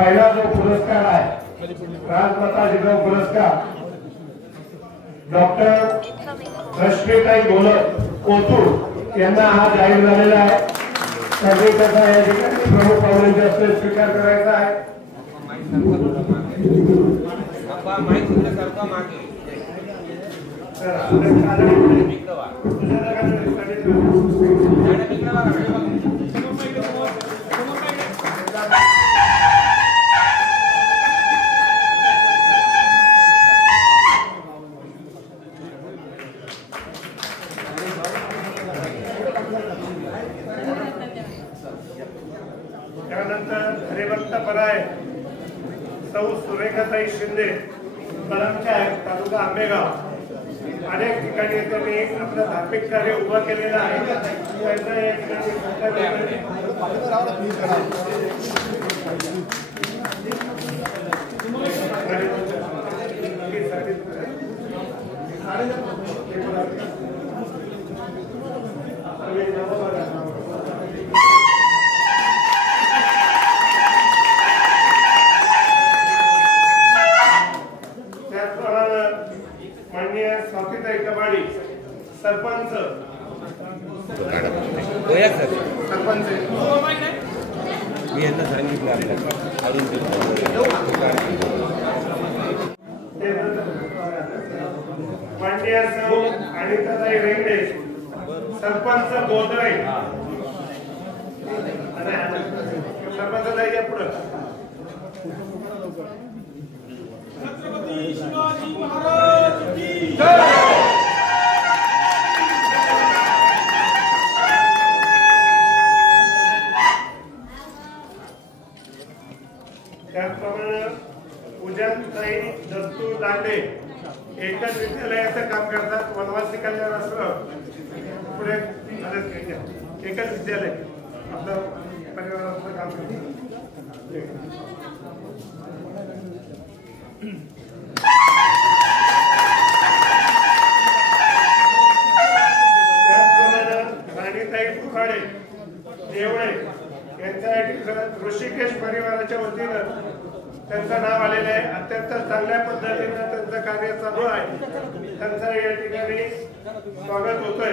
पहिला जो पुरस्कार आहे राजमाता जिजाऊ पुरस्कार डॉक्टर रश्मीताई गोलक ओतूर यांना हा जाहीर झालेला आहे। सगळी कथा या ठिकाणी प्रमुख पाहुण्यांच्या हस्ते स्वीकार करायचा आहे। त्यानंतर हरिभक्त पराय सौ सुरेखाताई शिंदे परमचार तालुका आंबेगाव अनेक ठिकाणी त्यांनी आपलं धार्मिक कार्य उभं केलेलं आहे। त्यांचा या ठिकाणी माननीय स्वातीताई कबाडी सरपंच सरपंच मी यांना सांगितलं माननीय सौ अनिताताई रेंगडे सरपंच गोदरे सरपंच ताई पुढे छत्रपती शिवाजी महाराज की जय। त्याचप्रमाणे पूजनताई दत्तू दांडे एकच विद्यालयाचं काम करतात। वनवासी कल्याण आश्रम पुढे एकच विद्यालय आपलं परिवाराचं काम करतात। देवळे यांच्यासाठी ऋषिकेश परिवाराच्या वतीनं त्यांचं नाव आलेलं आहे। अत्यंत चांगल्या पद्धतीनं त्यांचं कार्य चालू आहे। त्यांचं या ठिकाणी स्वागत होतोय।